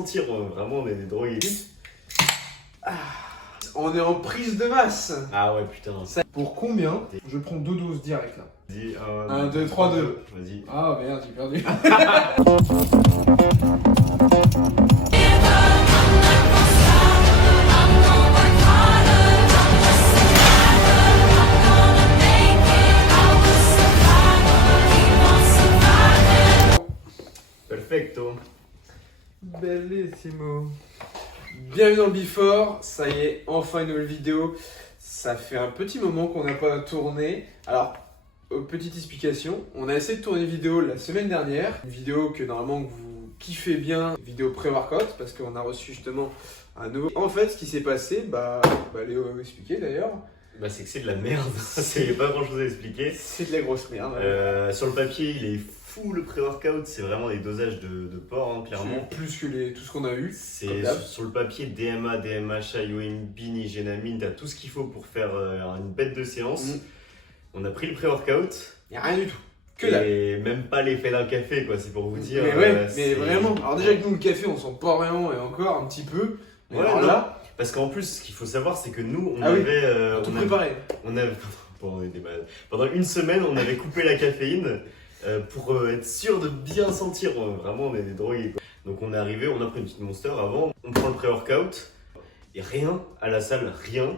Sentir, vraiment, on est des drogués. On est en prise de masse. Ah ouais, putain. Pour combien? Je prends 2 doses direct là. Vas-y, 1, 2, 3, 2. Vas-y. Ah merde, j'ai perdu. Perfecto. Bellissimo. Bienvenue dans le Before, ça y est, enfin une nouvelle vidéo. Ça fait un petit moment qu'on n'a pas tourné. Alors, petite explication, on a essayé de tourner une vidéo la semaine dernière. Une vidéo que normalement vous kiffez bien, une vidéo pré-workout, parce qu'on a reçu justement un nouveau... En fait, ce qui s'est passé, Léo va vous expliquer d'ailleurs. Bah c'est que c'est de la merde, c'est pas grand chose à expliquer. C'est de la grosse merde. Sur le papier, il est fou le pré-workout, c'est vraiment des dosages de porc, hein, clairement. Plus que tout ce qu'on a eu. C'est sur le papier DMA, DMHA, Yoin, Bini, Génamine, t'as tout ce qu'il faut pour faire une bête de séance. On a pris le pré-workout. Y a rien du tout. Que et même pas l'effet d'un café, quoi, c'est pour vous dire. Mais ouais, mais vraiment. Alors déjà que nous, le café, on sent pas vraiment et encore un petit peu. Mais ouais, alors là... Parce qu'en plus, ce qu'il faut savoir, c'est que nous, on tout préparé. Pendant une semaine, on avait coupé la caféine pour être sûr de bien sentir. Vraiment, on est des drogués, quoi. Donc on est arrivé, on a pris une petite Monster avant, on prend le pré-workout, et rien à la salle, rien.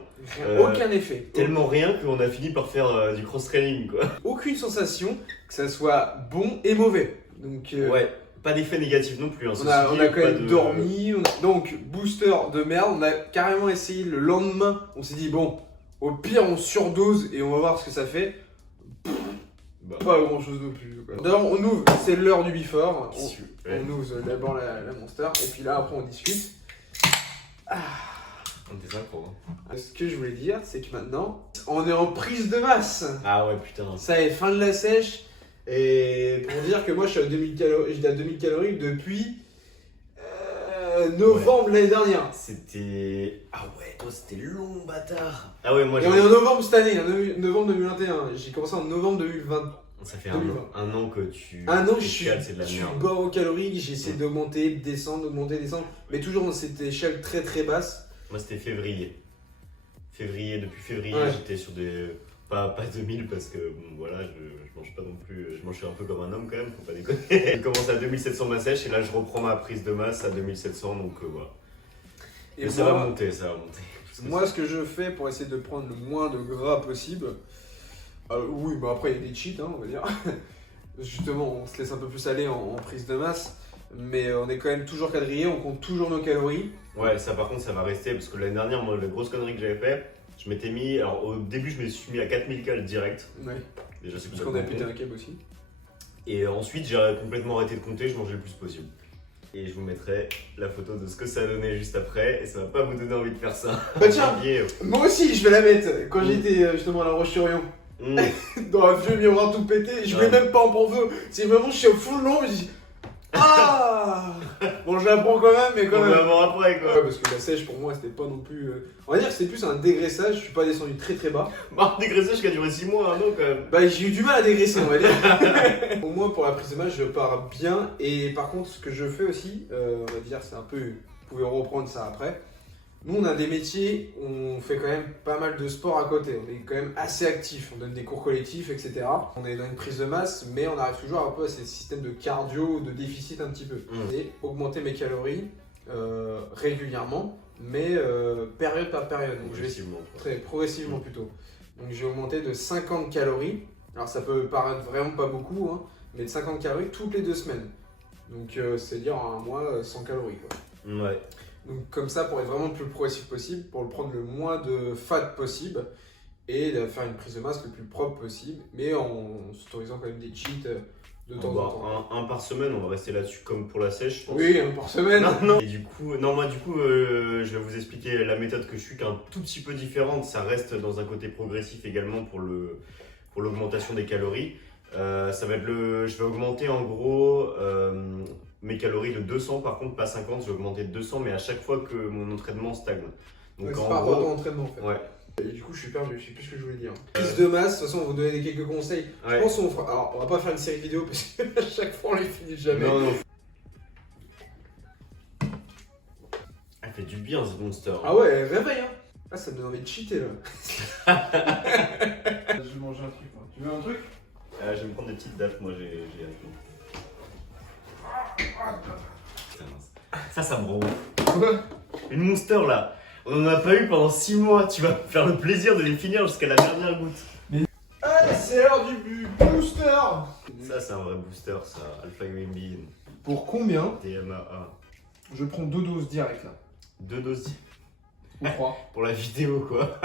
Aucun effet. Tellement rien qu'on a fini par faire du cross-training, quoi. Aucune sensation, que ça soit bon et mauvais. Donc, ouais. Pas d'effet négatif non plus. Hein, on a quand même dormi. Donc, booster de merde. On a carrément essayé le lendemain. On s'est dit, bon, au pire, on surdose et on va voir ce que ça fait. Pas grand chose non plus. D'abord, on ouvre, c'est l'heure du before. On ouvre d'abord la Monster. Et puis là, après, on discute. On est synchro. Hein. Ce que je voulais dire, c'est que maintenant, on est en prise de masse. Ah ouais, putain. Ça est, fin de la sèche. Et pour dire que moi je suis à 2000 calories depuis novembre l'année dernière. C'était... Ah ouais, toi c'était long, bâtard. Ah ouais, moi et on est en novembre cette année, novembre 2021. J'ai commencé en novembre 2020. Ça fait un an que tu... Un an que je suis bas en calories, j'ai essayé d'augmenter, de descendre, d'augmenter, descendre. Mais toujours dans cette échelle très très basse. Moi c'était février. Depuis février, j'étais sur des... Pas 2000 parce que bon voilà, je mange pas non plus, je mange un peu comme un homme quand même, faut pas déconner. Je commence à 2700 ma sèche et là je reprends ma prise de masse à 2700 donc voilà. Et ça va monter, Moi ce que je fais pour essayer de prendre le moins de gras possible, oui mais après il y a des cheats hein, on va dire. Justement on se laisse un peu plus aller en prise de masse, mais on est quand même toujours quadrillé, on compte toujours nos calories. Ouais ça par contre ça va rester parce que l'année dernière moi la grosse connerie que j'avais fait, je m'étais mis, alors au début je me suis mis à 4000 cal direct. Ouais. Déjà c'est parce qu'on a pété un câble aussi. Et ensuite j'ai complètement arrêté de compter, je mangeais le plus possible. Et je vous mettrai la photo de ce que ça a donné juste après et ça va pas vous donner envie de faire ça. Bah tiens, moi aussi je vais la mettre quand j'étais justement à La Roche-sur-Yon. Dans un vieux miroir tout pété, je voulais même pas en prendre feu. C'est vraiment, je suis au fond de l'ombre, je dis ah bon je la prends quand même mais quand même. On va voir après quoi. Ouais parce que la sèche pour moi c'était pas non plus... On va dire que c'était plus un dégraissage, je suis pas descendu très très bas. Bah un dégraissage qui a duré 6 mois, un an quand même. Bah j'ai eu du mal à dégraisser on va dire. Au moins pour la prise de masse je pars bien et par contre ce que je fais aussi, on va dire c'est un peu... Vous pouvez reprendre ça après. Nous on a des métiers, on fait quand même pas mal de sport à côté, on est quand même assez actifs, on donne des cours collectifs, etc. On est dans une prise de masse, mais on arrive toujours un peu à ces systèmes de cardio, de déficit un petit peu. Et augmenter mes calories régulièrement, mais période par période. Donc progressivement plutôt. Donc j'ai augmenté de 50 calories, alors ça peut paraître vraiment pas beaucoup, hein, mais de 50 calories toutes les 2 semaines. Donc c'est-à-dire en un mois 100 calories quoi. Ouais. Donc comme ça pour être vraiment le plus progressif possible, pour le prendre le moins de fat possible et de faire une prise de masse le plus propre possible, mais en s'autorisant quand même des cheats de temps en temps. Un par semaine, on va rester là-dessus comme pour la sèche je pense. Oui, un par semaine. Non. Et du coup, je vais vous expliquer la méthode que je suis qui est un tout petit peu différente, ça reste dans un côté progressif également pour l'augmentation des calories. Ça va être je vais augmenter en gros mes calories de 200, par contre pas 50, je vais augmenter de 200 mais à chaque fois que mon entraînement stagne. Donc c'est par rapport à ton entraînement en fait. Ouais. Et du coup je suis perdu, je sais plus ce que je voulais dire. Prise de masse, de toute façon on va vous donner quelques conseils. Ouais. Je pense qu'on fera... Alors on va pas faire une série vidéo parce qu'à chaque fois on les finit jamais. Non. Elle fait du bien ce monster. Ah ouais, elle réveille hein. Ah ça me donne envie de cheater là. Je vais manger un truc moi. Tu veux un truc? Je vais me prendre des petites dates, moi j'ai ça me rend ouf. Quoi? Une monster là, on en a pas eu pendant 6 mois, tu vas faire le plaisir de les finir jusqu'à la dernière goutte. Allez, c'est l'heure du booster. Ça c'est un vrai booster ça, Alpha UMB, Pour combien? DMAA. Je prends 2 doses direct là. 2 doses Ou 3. pour la vidéo quoi.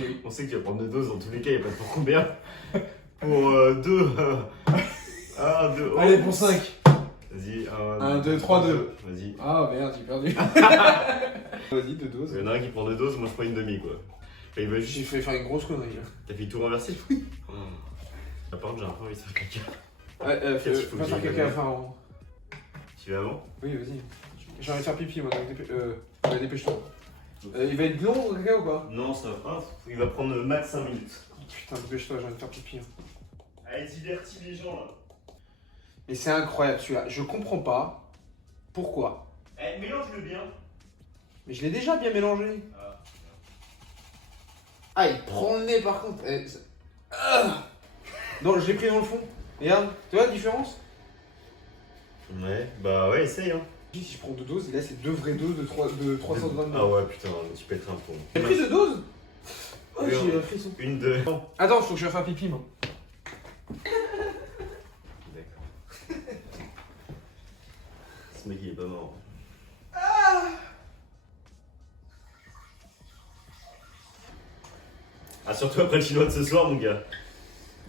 Oui. On sait que tu vas prendre 2 doses dans tous les cas, il n'y a pas de pour combien. Pour 2. 1, 2. Allez pour 5. Vas-y, 1, 2, 3, 2. Vas-y. Ah merde, j'ai perdu. Vas-y, 2 doses. Il y en a un qui prend 2 doses, moi je prends une demi quoi. Et il va J'ai juste. fait faire une grosse connerie là. T'as fait tout renverser? Oui. Par contre, j'ai un peu envie de faire caca. Ouais, il faut va que faire j'y caca aille. avant. Tu vas avant? Oui, vas-y. J'ai envie de faire pipi moi, donc dépêche-toi. Il va être long le caca ou pas? Non, ça va. Il va prendre max 5 minutes. Putain, dépêche-toi, j'ai envie de faire pipi. Allez, divertis les gens là. Mais c'est incroyable celui-là, je comprends pas pourquoi. Eh, mélange-le bien. Mais je l'ai déjà bien mélangé. Ah, il prend le nez par contre. Non, je l'ai pris dans le fond. Regarde, tu vois la différence? Ouais, bah ouais, essaye hein. Si je prends 2 doses, et là c'est 2 vraies doses de 300 grammes. Ah ouais, putain, tu peux être un peu. T'as pris 2 doses? Oh, Oui, j'ai un frisson. Une, deux. Attends, faut que je fasse pipi moi. D'accord. Ce mec il est pas mort. Ah, surtout après le chinois de ce soir, mon gars.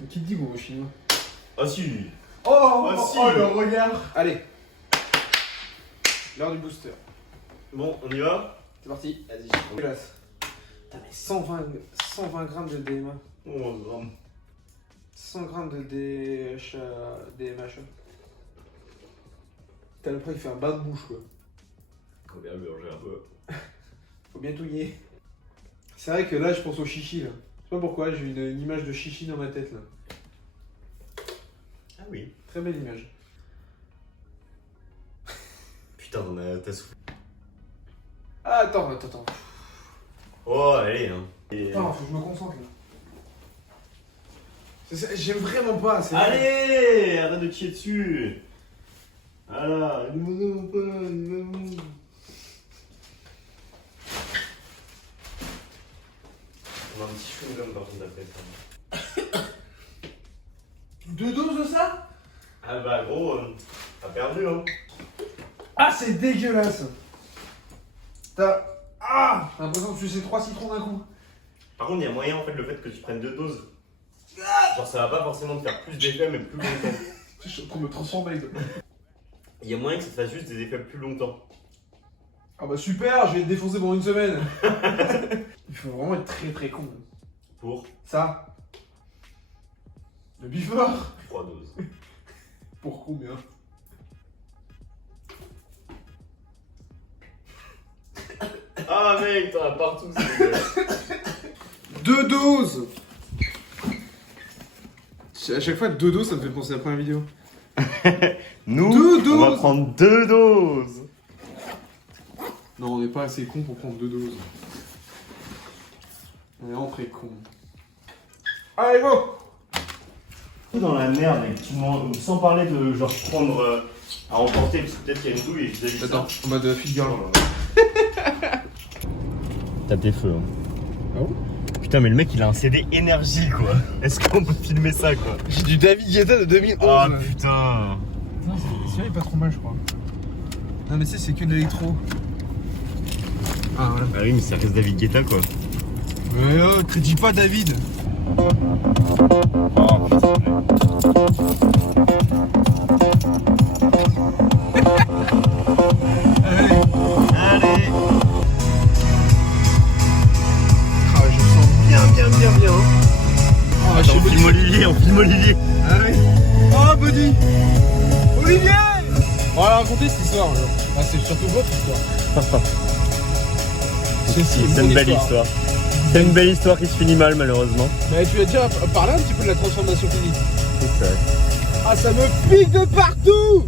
Qui te dit gros chinois? Ah si. Oh, Ah, si. le regard. Allez. L'heure du booster. Bon, on y va? C'est parti. Vas-y. Dégueulasse. Putain, mais 120 grammes de DMA. Oh, grammes. 100 grammes de DMHA. T'as le prix, il fait un bain de bouche quoi. On va manger un peu. Faut bien touiller. C'est vrai que là, je pense au chichi là. Je sais pas pourquoi, j'ai une image de chichi dans ma tête là. Ah oui. Très belle image. Putain, t'as soufflé. Ah, attends. Oh, allez, hein. Attends, faut que je me concentre là. J'aime vraiment pas. Allez, arrête de chier dessus. Voilà, nous pas, on a un petit chewing-gum par contre après ça. 2 doses de ça? Ah bah gros, t'as perdu hein. Ah, c'est dégueulasse. T'as l'impression que tu sais 3 citrons d'un coup. Par contre, il y a moyen en fait le fait que tu prennes 2 doses. Genre ça va pas forcément te faire plus d'effets mais plus longtemps. Je suis en train de me transformer. Il y a moyen que ça te fasse juste des effets plus longtemps. Ah bah super, je vais être défoncé pendant une semaine. Il faut vraiment être très très con. Pour Ça. Le before. 3 doses. Pour combien? Ah mec, t'en as partout c'est 2 doses. À chaque fois, 2 doses, ça me fait penser à la première vidéo. Nous, 2 doses. on va prendre 2 doses. Non, on n'est pas assez con pour prendre 2 doses. On est vraiment très con. Allez, go. Dans la merde, mec, sans parler de genre prendre à emporter, parce que peut-être qu'il y a une douille et vis-à-vis de ça. Attends, en mode figure. T'as tes feux. Hein. Ah bon? Putain, mais le mec il a un CD énergie quoi. Est-ce qu'on peut filmer ça quoi? J'ai du David Guetta de 2011. Ah putain. Celui-là est pas trop mal, je crois. Non, mais tu sais, c'est que de l'électro. Ah ouais. Ah oui, mais ça reste David Guetta quoi. Mais oh, critique pas David. Oh putain. Allez. Ah, je sens bien. Ah, On filme Olivier, Ah oui. Oh, Buddy. Olivier. On va raconter cette histoire. Alors. Ah, c'est surtout votre histoire. C'est une belle histoire. C'est une belle histoire qui se finit mal malheureusement. Mais tu as déjà parlé un petit peu de la transformation physique. C'est ça. Ah, ça me pique de partout.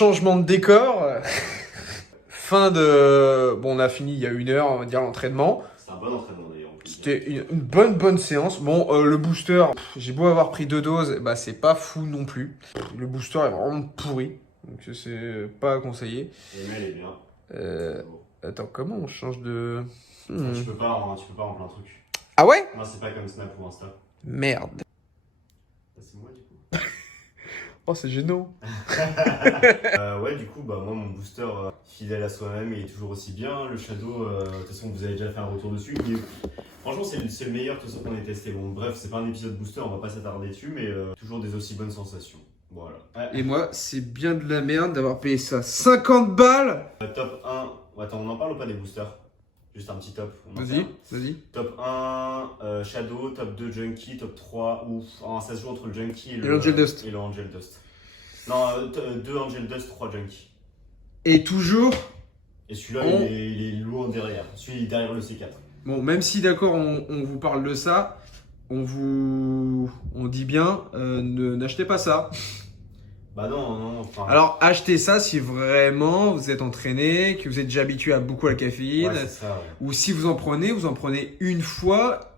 changement de décor. Fin de... Bon, on a fini il y a 1 heure, on va dire, l'entraînement. C'est un bon entraînement d'ailleurs. C'était une bonne séance. Bon, le booster, j'ai beau avoir pris 2 doses, bah c'est pas fou non plus. Le booster est vraiment pourri, donc c'est pas à conseiller. Mais elle est bien. Attends, comment on change de... Tu peux pas en plein truc. Ah ouais? Moi, c'est pas comme Snap ou Insta. Merde. C'est moi du coup. Oh, c'est gênant. Ouais, du coup, bah, moi, mon booster fidèle à soi-même, il est toujours aussi bien. Le Shadow, de toute façon, vous avez déjà fait un retour dessus. Franchement, c'est le meilleur, tout ça qu'on ait testé. Bon, bref, c'est pas un épisode booster, on va pas s'attarder dessus, mais toujours des aussi bonnes sensations. Voilà. Et moi, c'est bien de la merde d'avoir payé ça 50 balles. Top 1. Attends, on en parle ou pas des boosters? Juste un petit top. Vas-y. Top 1, Shadow, top 2, Junkie, top 3, ouf. Ça se joue entre le Junkie et le Angel Dust. Et le Angel Dust. Non, 2 Angel Dust, 3 Junkie. Et toujours... Et celui-là, il est lourd derrière. Celui derrière le C4. Bon, même si d'accord, on vous parle de ça, on dit bien, n'achetez pas ça. Bah non. Enfin... Alors, achetez ça si vraiment vous êtes entraîné, que vous êtes déjà habitué à beaucoup à la caféine. Ouais, c'est ça, ouais. Ou si vous en prenez une fois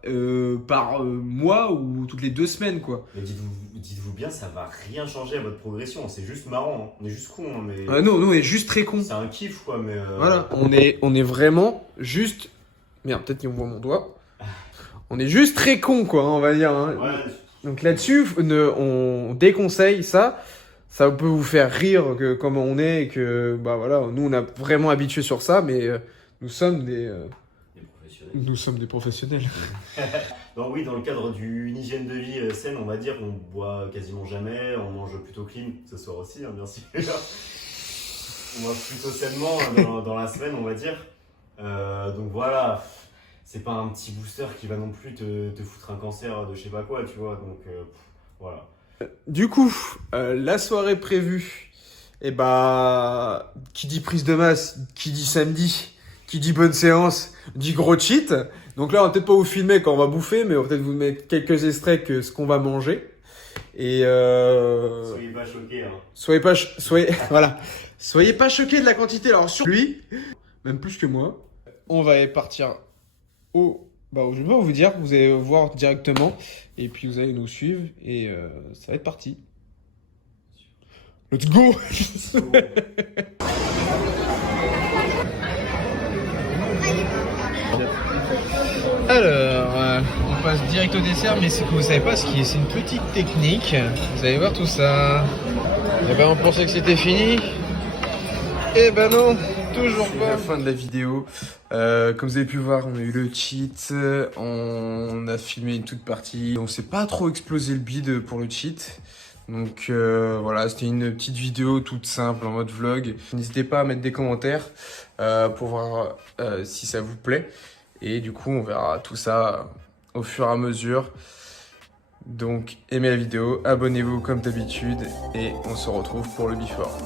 par mois ou toutes les 2 semaines, quoi. Mais dites-vous bien, ça va rien changer à votre progression. C'est juste marrant. Hein. On est juste con, hein, mais. Non, on est juste très con. C'est un kiff, quoi, mais. Voilà, on est vraiment juste. Merde, peut-être qu'on voit mon doigt. On est juste très con, quoi, on va dire. Hein. Ouais. Donc là-dessus, on déconseille ça. Ça peut vous faire rire que comment on est et que bah voilà, nous on a vraiment habitué sur ça, mais nous sommes des professionnels. Nous sommes des professionnels. Donc oui, dans le cadre d'une hygiène de vie saine, on va dire, on boit quasiment jamais, on mange plutôt clean, ce soir aussi, hein, bien sûr. On mange plutôt sainement dans la semaine, on va dire. Donc voilà, c'est pas un petit booster qui va non plus te foutre un cancer de je sais pas quoi, tu vois. Donc voilà. Du coup, la soirée prévue, et bah, qui dit prise de masse, qui dit samedi, qui dit bonne séance, dit gros cheat. Donc là, on va peut-être pas vous filmer quand on va bouffer, mais on va peut-être vous mettre quelques extraits que ce qu'on va manger. Et soyez pas choqués. Hein. Voilà. Soyez pas choqués de la quantité. Alors sur lui, même plus que moi, on va partir au... Bah, je vais pas vous dire, vous allez voir directement et puis vous allez nous suivre et ça va être parti. Let's go. Alors, on passe direct au dessert, mais c'est que vous savez pas ce qui est, c'est une petite technique. Vous allez voir tout ça. Et ben on pensait que c'était fini. Eh ben non, toujours pas. La fin de la vidéo. Comme vous avez pu voir, on a eu le cheat, on a filmé une toute partie. On s'est pas trop explosé le bide pour le cheat. Donc voilà, c'était une petite vidéo toute simple en mode vlog. N'hésitez pas à mettre des commentaires pour voir si ça vous plaît. Et du coup, on verra tout ça au fur et à mesure. Donc aimez la vidéo, abonnez-vous comme d'habitude et on se retrouve pour le before.